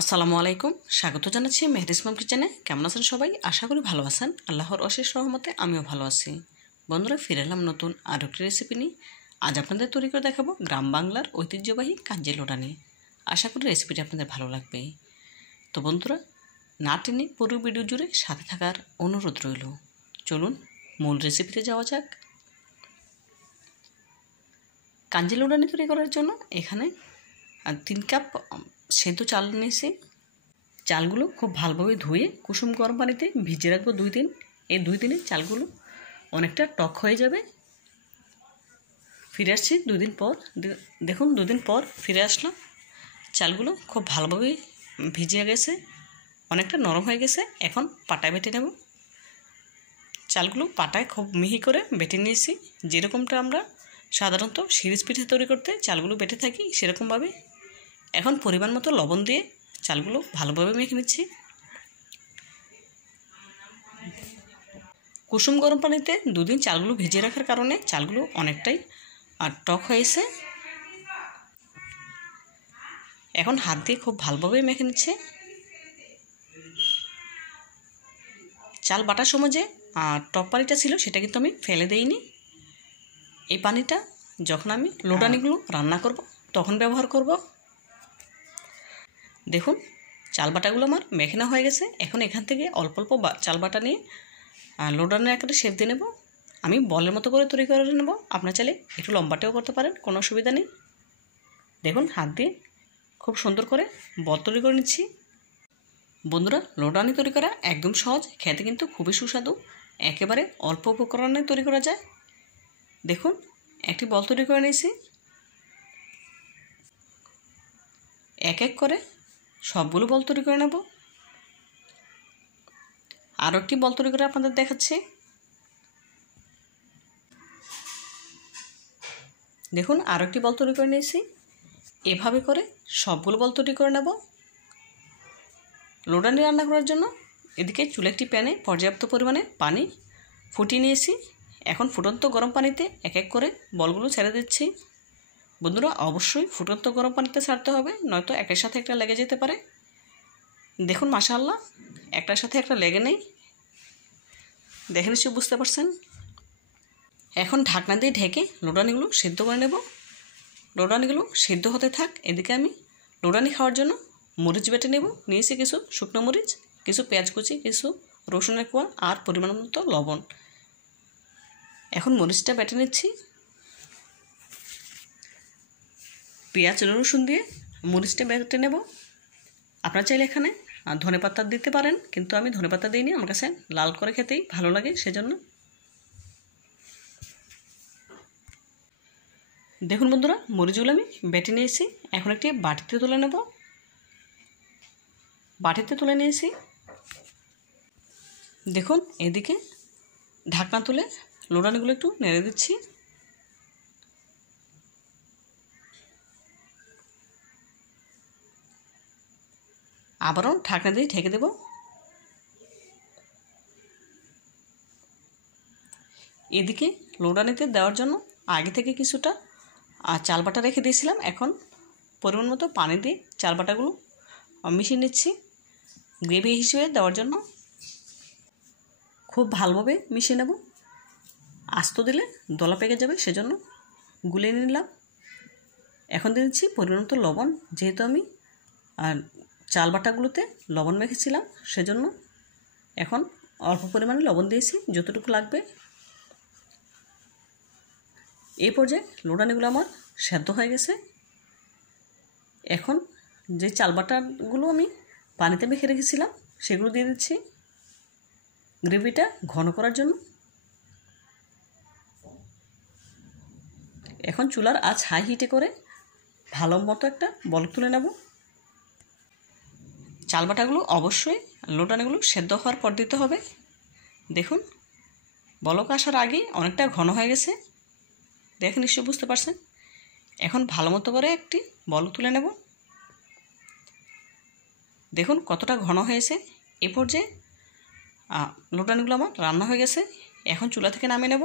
আসসালামু আলাইকুম, স্বাগত জানাচ্ছি মেহেরিস মম কিচেনে। কেমন আছেন সবাই? আশা করি ভালো আছেন। আল্লাহর অশেষ রহমতে আমিও ভালো আছি। বন্ধুরা, ফিরে এলাম নতুন আরও একটি রেসিপি নিয়ে। আজ আপনাদের তৈরি করে দেখাবো গ্রাম বাংলার ঐতিহ্যবাহী কাঞ্জি লোটা নিয়ে। আশা করি রেসিপিটি আপনাদের ভালো লাগবে। তো বন্ধুরা, না টেনে পুরো ভিডিও জুড়ে সাথে থাকার অনুরোধ রইল। চলুন মূল রেসিপিতে যাওয়া যাক। কাঞ্জি লোটানি তৈরি করার জন্য এখানে 3 কাপ সেদ্ধ চাল নিয়েছি। চালগুলো খুব ভালোভাবে ধুয়ে কুসুম গরম পানিতে ভিজিয়ে রাখবো 2 দিন। এই 2 দিনে চালগুলো অনেকটা টক হয়ে যাবে। ফিরে আসছি 2 দিন পর। দেখুন 2 দিন পর ফিরে আসলাম। চালগুলো খুব ভালোভাবে ভিজিয়ে গেছে, অনেকটা নরম হয়ে গেছে। এখন পাটায় বেটে নেব। চালগুলো পাটায় খুব মিহি করে বেটে নিয়েছি, যেরকমটা আমরা সাধারণত সিরিজ পিঠে তৈরি করতে চালগুলো বেটে থাকি সেরকমভাবে। এখন পরিমাণ মতো লবণ দিয়ে চালগুলো ভালোভাবে মেখে নিচ্ছি। কুসুম গরম পানিতে 2 দিন চালগুলো ভিজিয়ে রাখার কারণে চালগুলো অনেকটাই টক হয়েছে। এখন হাত দিয়ে খুব ভালোভাবে মেখে নিচ্ছে। চাল বাটার সময় যে টক পানিটা ছিল সেটা কিন্তু আমি ফেলে দেইনি। এই পানিটা যখন আমি লোটানিগুলো রান্না করব তখন ব্যবহার করব। দেখুন চাল বাটাগুলো আমার মেখানো হয়ে গেছে। এখন এখান থেকে অল্প অল্প চাল বাটা নিয়ে লোটানের একটা শেপ দিয়ে নেব। আমি বলের মতো করে তৈরি করে নেব। আপনার চাইলে একটু লম্বাটেও করতে পারেন, কোনো অসুবিধা নেই। দেখুন হাত দিয়ে খুব সুন্দর করে বল তৈরি করে নিচ্ছি। বন্ধুরা, লোটানি তৈরি করা একদম সহজ, খেতে কিন্তু খুবই সুস্বাদু। একেবারে অল্প উপকরণে তৈরি করা যায়। দেখুন একটি বল তৈরি করে নিয়েছি। এক এক করে সবগুলো বল তৈরি করে নেব। আরও একটি বল তৈরি করে আপনাদের দেখাচ্ছি। দেখুন আরও একটি বল তৈরি করে নিয়েছি। এভাবে করে সবগুলো বল তৈরি করে নেব। লোটানি রান্না করার জন্য এদিকে চুলে একটি প্যানে পর্যাপ্ত পরিমাণে পানি ফুটিয়ে নিয়েছি। এখন ফুটন্ত গরম পানিতে এক এক করে বলগুলো ছেড়ে দিচ্ছি। বন্ধুরা, অবশ্যই ফুটন্ত গরম পানিতে ছাড়তে হবে, নয়তো একের সাথে একটা লেগে যেতে পারে। দেখুন মাশাআল্লাহ, একটার সাথে একটা লেগে নেই। দেখে নিশ্চয়ই বুঝতে পারছেন। এখন ঢাকনা দিয়ে ঢেকে লোটানিগুলো সেদ্ধ করে নেব। লোটানিগুলো সেদ্ধ হতে থাক। এদিকে আমি লোটানি খাওয়ার জন্য মরিচ বেটে নেব। নিয়েছি কিছু শুকনো মরিচ, কিছু পেঁয়াজ কুচি, কিছু রসুনের কোয়া আর পরিমাণ মতো লবণ। এখন মরিচটা বেটে নিচ্ছি। পেঁয়াজ রসুন দিয়ে মরিচটা বেটে নেব। আপনারা চাইলে এখানে ধনেপাতা দিতে পারেন, কিন্তু আমি ধনেপাতা দিইনি। আমার কাছে লাল করে খেতেই ভালো লাগে, সেজন্য। দেখুন বন্ধুরা, মরিচগুলো আমি বেটে নিয়েছি। এখন একটি বাটিতে তুলে নেব। বাটিতে তুলে নিয়েছি। দেখুন এদিকে ঢাকনা তুলে লোটানিগুলো একটু নেড়ে দিচ্ছি। আবারও ঢাকনা দিয়ে ঢেকে দেব। এদিকে লোটানিতে দেওয়ার জন্য আগে থেকে কিছুটা চাল বাটা রেখে দিয়েছিলাম। এখন পরিমাণ মতো পানি দিয়ে চাল বাটাগুলো মিশিয়ে নিচ্ছি গ্রেভি হিসেবে দেওয়ার জন্য। খুব ভালোভাবে মিশিয়ে নেব। আস্ত দিলে দলা পেকে যাবে, সেজন্য গুলিয়ে নিলাম। এখন দিয়ে দিচ্ছি পরিমাণ মতো লবণ। যেহেতু আমি চাল বাটাগুলোতে লবণ মেখেছিলাম, সেজন্য এখন অল্প পরিমাণে লবণ দিয়েছি, যতটুকু লাগবে। এই পর্যায়ে লোটানিগুলো আমার সেদ্ধ হয়ে গেছে। এখন যে চাল বাটাগুলো আমি পানিতে মেখে রেখেছিলাম সেগুলো দিয়ে দিচ্ছি গ্রেভিটা ঘন করার জন্য। এখন চুলার আঁচ হাই হিটে করে ভালো মতো একটা বলক তুলে নেব। চাল বাটাগুলো অবশ্যই লোটানিগুলো সেদ্ধ হওয়ার পর দিতে হবে। দেখুন বলক আসার আগেই অনেকটা ঘন হয়ে গেছে, দেখে নিশ্চয়ই বুঝতে পারছেন। এখন ভালো মতো করে একটি বলক তুলে নেব। দেখুন কতটা ঘন হয়েছে। এ পর্যায়ে লোটানিগুলো আমার রান্না হয়ে গেছে। এখন চুলা থেকে নামিয়ে নেব।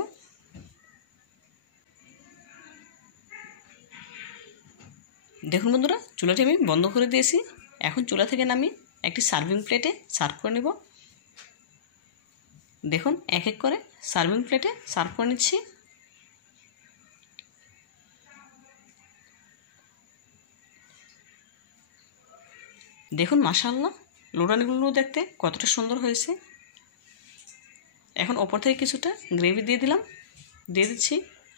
দেখুন বন্ধুরা, চুলাটি আমি বন্ধ করে দিয়েছি। এখন চুলা থেকে নামিয়ে একটি সার্ভিং প্লেটে সার্ভ করে নেব। দেখুন এক এক করে সার্ভিং প্লেটে সার্ভ করে নিচ্ছি। দেখুন মাশাআল্লাহ লুডানিগুলো দেখতে কতটা সুন্দর হয়েছে। এখন ওপর থেকে কিছুটা গ্রেভি দিয়ে দিচ্ছি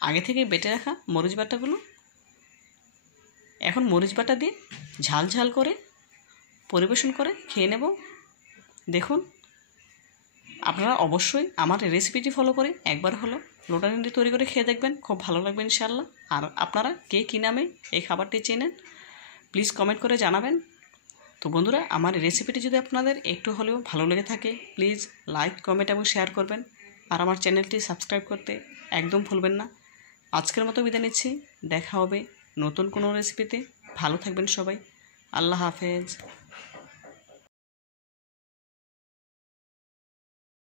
আগে থেকে বেটে রাখা মরিচ বাটাগুলো। এখন মরিচ বাটা দিয়ে ঝাল ঝাল করে পরিবেশন করে খেয়ে নেব। দেখুন আপনারা অবশ্যই আমার রেসিপিটি ফলো করে একবার হলো লুডানি তৈরি করে খেয়ে দেখবেন, খুব ভালো লাগবে ইনশাআল্লাহ। আর আপনারা কে কী নামে এই খাবারটি চেনেন প্লিজ কমেন্ট করে জানাবেন। তো বন্ধুরা আমার রেসিপিটি যদি আপনাদের একটু হলেও ভালো লেগে থাকে প্লিজ লাইক কমেন্ট এবং শেয়ার করবেন। আর আমার চ্যানেলটি সাবস্ক্রাইব করতে একদম ভুলবেন না। আজকের মতো বিদায় নিচ্ছি, দেখা হবে নতুন কোনো রেসিপিতে। ভালো থাকবেন সবাই, আল্লাহ হাফেজ।